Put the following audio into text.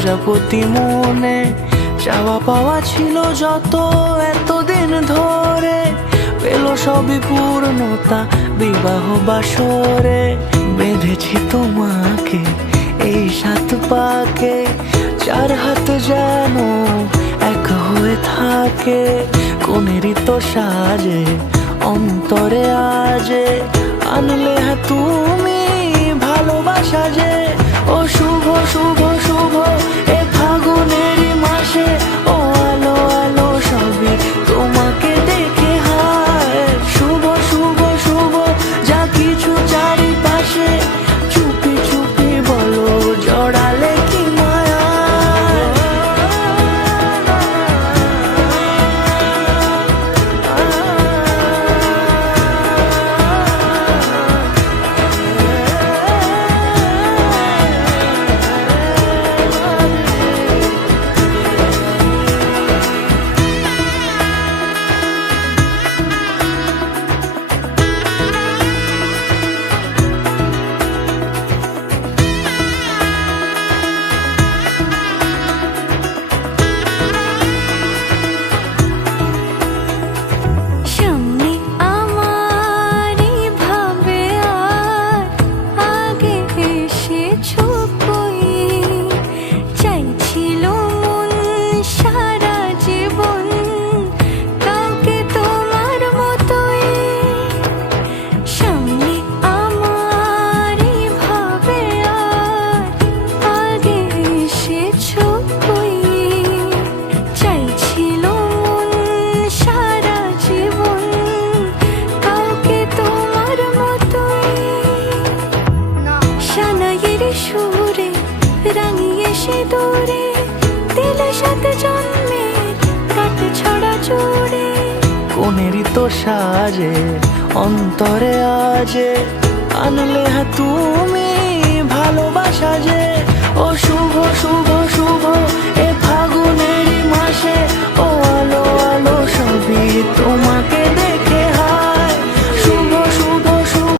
প্রজাপতি মনে চাওয়া পাওয়া ছিল যত এতদিন ধরে, পেল সবই পূর্ণতা বিবাহ বাসরে। বেঁধেছি তোমাকে এই 7 পাকে, 4 হাত যেন এক হয়ে থাকে। কোনেরই তো সাজে অন্তরে আজে আনলে তুমি ভালোবাসা যে। ও শুভ শুভ শুভ এ ফাগুনেরই মাসে, ও আলো আলো সবই তোমাকে দেখে হায়। শুভ শুভ শুভ যা কিছু চারিপাশে, চুপি চুপি বলো জড়ালে কি মায়া। সুরে রাঙিয়ে সে দূরে দিলে 7 জন্মের কাট ছড়া জোড়ে। কোনেরই তো সাজে অন্তরে আজে আনলে তুমি ভালোবাসা যে। ও শুভ শুভ শুভ এ